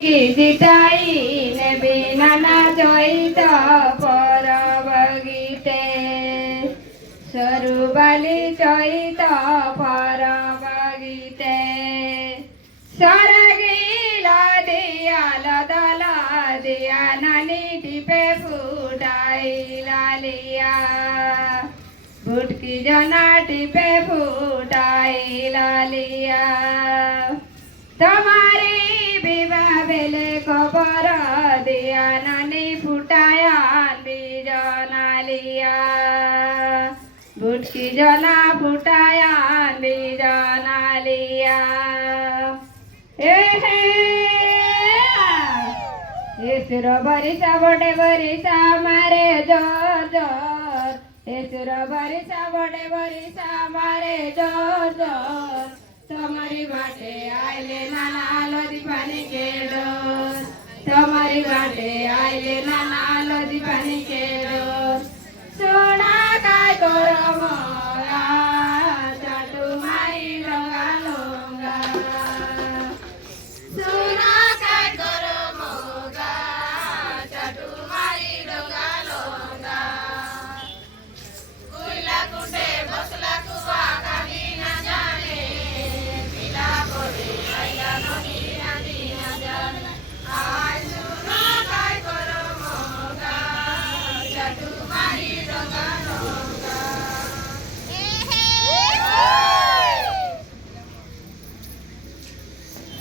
গীতাই নেবে নানা চৈত পরবগীতে সরুবালি চৈত পরবগীতে সরগিল দিয়াল দল দিয়া নানি টিপে ফুটাই লালিয়া ভুটকি জনা টিপে ফুটাই লালিয়া তোমারি বিবাহ বেলে খবর দিয়া নানি ফুটায়া বিজনালিয়া ভুটকি জনা ফুটায়া বিজনালিয়া এসুর বরিশা বটে বরিশা মারে জোর জোর এসুর বরিশা বটে বরিশা মারে জোর জোর তোমারি বাটে আইলে নানা লদি পানি কেড়ো তোমারি বাটে আইলে নানা লদি পানি কেড়ো সোনা কায় করো